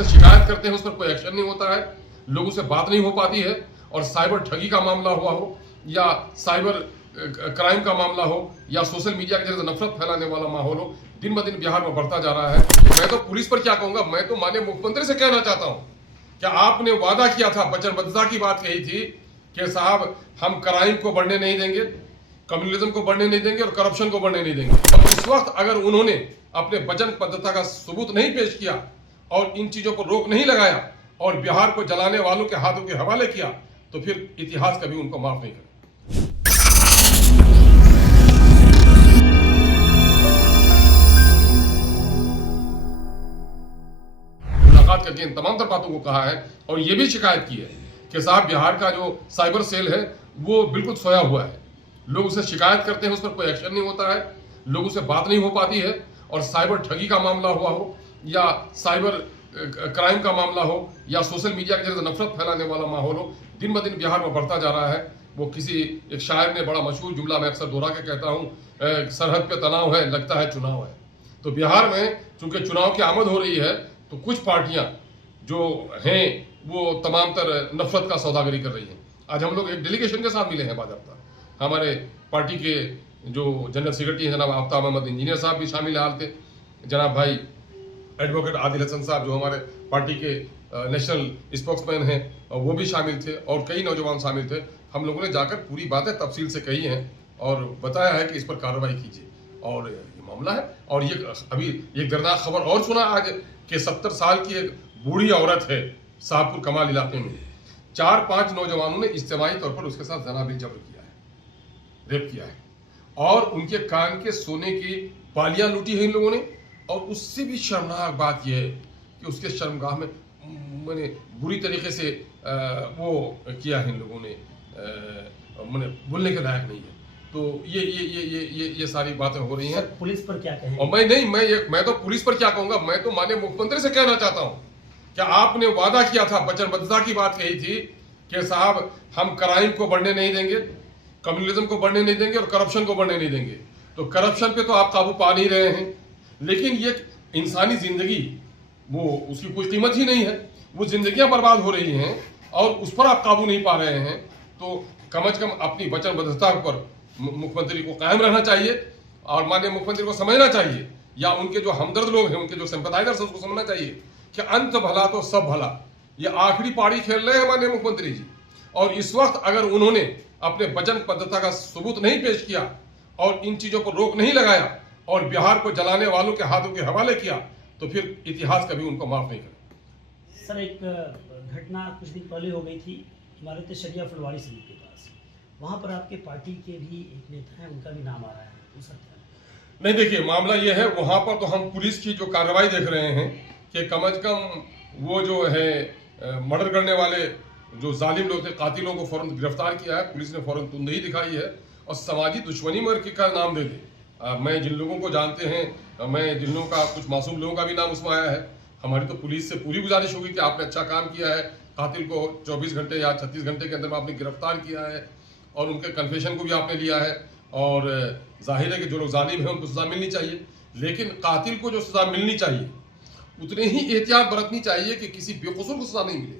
से शिकायत करते हैं, उस पर कोई एक्शन नहीं होता है, लोगों से बात नहीं हो पाती है। और साइबर ठगी का मामला हुआ हो या साइबर क्राइम का मामला हो या सोशल मीडिया के जरिए नफरत फैलाने वाला माहौल हो, दिन ब दिन बिहार में बढ़ता जा रहा है। मैं तो पुलिस पर क्या कहूंगा, मैं तो माननीय मुख्यमंत्री से कहना चाहता हूं कि आपने वादा किया था, वचनबद्धता की बात कही थी कि साहब हम क्राइम को बढ़ने नहीं देंगे, कम्युनिज्म को बढ़ने नहीं देंगे और करप्शन को बढ़ने नहीं देंगे। और इस वक्त अगर उन्होंने अपने वचनबद्धता का सबूत नहीं पेश किया और इन चीजों पर रोक नहीं लगाया और बिहार को जलाने वालों के हाथों के हवाले किया, तो फिर इतिहास कभी उनको माफ नहीं करेगा। मुलाकात करके इन तमाम बातों को कहा है और यह भी शिकायत की है कि साहब बिहार का जो साइबर सेल है वो बिल्कुल सोया हुआ है, लोग उसे शिकायत करते हैं, उस पर कोई एक्शन नहीं होता है, लोगों से बात नहीं हो पाती है। और साइबर ठगी का मामला हुआ हो या साइबर क्राइम का मामला हो या सोशल मीडिया के जरिए नफरत फैलाने वाला माहौल हो, दिन ब दिन बिहार में बढ़ता जा रहा है। वो किसी एक शायर ने बड़ा मशहूर जुमला मैं अक्सर दोहरा के कहता हूँ, सरहद पे तनाव है, लगता है चुनाव है। तो बिहार में चूंकि चुनाव की आमद हो रही है, तो कुछ पार्टियां जो हैं वो तमाम तर नफरत का सौदागरी कर रही हैं। आज हम लोग एक डेलीगेशन के साथ मिले हैं भाजपा, हमारे पार्टी के जो जनरल सेक्रेटरी हैं जनाब आफ्ताब अहमद इंजीनियर साहब भी शामिल हाल थे, जनाब भाई एडवोकेट आदिल हसन साहब जो हमारे पार्टी के नेशनल स्पोक्समैन हैं वो भी शामिल थे और कई नौजवान शामिल थे। हम लोगों ने जाकर पूरी बातें तफसील से कही हैं और बताया है कि इस पर कार्रवाई कीजिए और ये मामला है। और ये अभी एक दर्दनाक खबर और सुना आज कि 70 साल की एक बूढ़ी औरत है शाहपुर कमाल इलाके में, 4-5 नौजवानों ने इज्तिमाई तौर पर उसके साथ जनाबिल जबर किया है, रेप किया है और उनके कान के सोने की बालियां लूटी है इन लोगों ने। और उससे भी शर्मनाक बात यह है कि उसके शर्मगाह में मैंने बुरी तरीके से वो किया है इन लोगों ने, मैंने बोलने के लायक नहीं है। तो ये सारी बातें हो रही हैं। पुलिस पर क्या कहें? और मैं तो पुलिस पर क्या कहूंगा, मैं तो माननीय मुख्यमंत्री से कहना चाहता हूं कि आपने वादा किया था, वचनबद्धता की बात कही थी कि साहब हम क्राइम को बढ़ने नहीं देंगे, कम्युनिज्म को बढ़ने नहीं देंगे और करप्शन को बढ़ने नहीं देंगे। तो करप्शन पे तो आप काबू पा नहीं रहे हैं, लेकिन ये इंसानी जिंदगी वो उसकी कोई कीमत ही नहीं है, वो जिंदगियां बर्बाद हो रही हैं और उस पर आप काबू नहीं पा रहे हैं। तो कम से कम अपनी वचनबद्धता पर मुख्यमंत्री को कायम रहना चाहिए और माननीय मुख्यमंत्री को समझना चाहिए या उनके जो हमदर्द लोग हैं, उनके जो सिंपैथाइजर्स हैं, उसको समझना चाहिए कि अंत भला तो सब भला। ये आखिरी पारी खेल रहे हैं माननीय मुख्यमंत्री जी। और इस वक्त अगर उन्होंने अपने वचनबद्धता का सबूत नहीं पेश किया और इन चीजों पर रोक नहीं लगाया और बिहार को जलाने वालों के हाथों के हवाले किया, तो फिर इतिहास कभी उनको माफ नहीं करेगा। सर, एक घटना कुछ दिन पहले हो गई थी इमारत शरिया फुलवारी समीप के पास, वहाँ पर आपके पार्टी के भी एक नेता हैं, उनका भी नाम आ रहा है, उसका क्या? नहीं, देखिए मामला ये है, वहाँ पर तो हम पुलिस की जो कार्रवाई देख रहे हैं कि कम से कम वो जो है मर्डर करने वाले जो जालिम लोग थे, कातिलों को फौरन गिरफ्तार किया है, पुलिस ने फौरन तुंदही दिखाई है और समाजी दुश्मनी में का नाम दे दे। मैं जिन लोगों को जानते हैं, मैं जिन लोगों का कुछ मासूम लोगों का भी नाम उसमें आया है, हमारी तो पुलिस से पूरी गुजारिश होगी कि आपने अच्छा काम किया है, कातिल को 24 घंटे या 36 घंटे के अंदर में आपने गिरफ्तार किया है और उनके कन्फेशन को भी आपने लिया है। और जाहिर है कि जो लोग जालिम हैं उनको सजा मिलनी चाहिए, लेकिन कातिल को जो सजा मिलनी चाहिए उतनी ही एहतियात बरतनी चाहिए कि किसी बेकसूर को सजा नहीं मिले।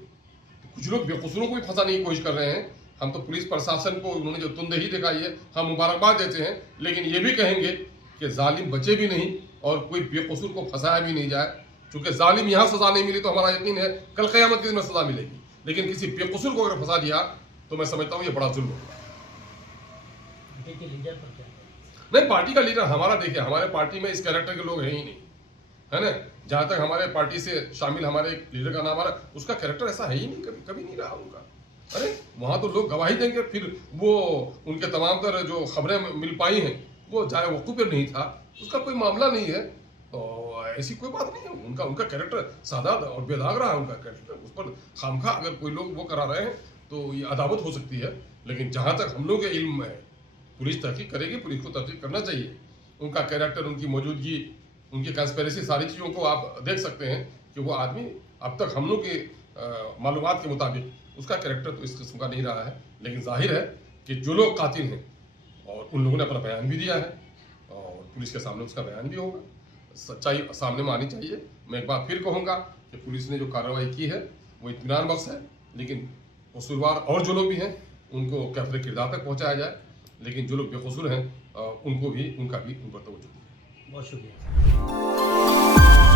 कुछ लोग बेकसूरों को भी फंसाने की कोशिश कर रहे हैं। हम तो पुलिस प्रशासन को उन्होंने जो तुंदही दिखाई है हम मुबारकबाद देते हैं, लेकिन ये भी कहेंगे कि जालिम बचे भी नहीं और कोई बेकसूर को फंसाया भी नहीं जाए। चूंकि जालिम यहाँ सजा नहीं मिली तो हमारा यकीन है कल क़यामत के दिन में सजा मिलेगी, लेकिन किसी बेकसूर को अगर फंसा दिया तो मैं समझता हूँ ये बड़ा जुल्म होगा। नहीं, पार्टी का लीडर हमारा, देखिए हमारे पार्टी में इस कैरेक्टर के लोग हैं ही नहीं, है ना। जहां तक हमारे पार्टी से शामिल हमारे लीडर का नाम आ रहा है, उसका कैरेक्टर ऐसा है ही नहीं, कभी नहीं रहा उनका। अरे वहां तो लोग गवाही देंगे, फिर वो उनके तमाम तर जो खबरें मिल पाई हैं वो जाए वकूफ पर नहीं था, उसका कोई मामला नहीं है। तो ऐसी कोई बात नहीं है, उनका कैरेक्टर सादा और बेदाग रहा है उनका कैरेक्टर। उस पर खामखा अगर कोई लोग वो करा रहे हैं तो ये अदावत हो सकती है। लेकिन जहां तक हम लोग के इल्म में है, पुलिस तहकीक करेगी, पुलिस को तहकीक करना चाहिए। उनका कैरेक्टर, उनकी मौजूदगी, उनकी कंस्पेरेसी, सारी चीज़ों को आप देख सकते हैं कि वो आदमी अब तक हम लोग के मालूमात के मुताबिक उसका कैरेक्टर तो इस किस्म का नहीं रहा है। लेकिन जाहिर है कि जो लोग कातिल हैं और उन लोगों ने अपना बयान भी दिया है और पुलिस के सामने उसका बयान भी होगा, सच्चाई सामने में आनी चाहिए। मैं एक बार फिर कहूँगा कि पुलिस ने जो कार्रवाई की है वो इत्मीनान बख्श है, लेकिन कसूरवार और जो लोग भी हैं उनको कैफरे किरदार तक पहुँचाया जाए, लेकिन जो लोग बेकसूर हैं उनको भी उनका भी उन पर तवज्जो दी जाए। बहुत शुक्रिया।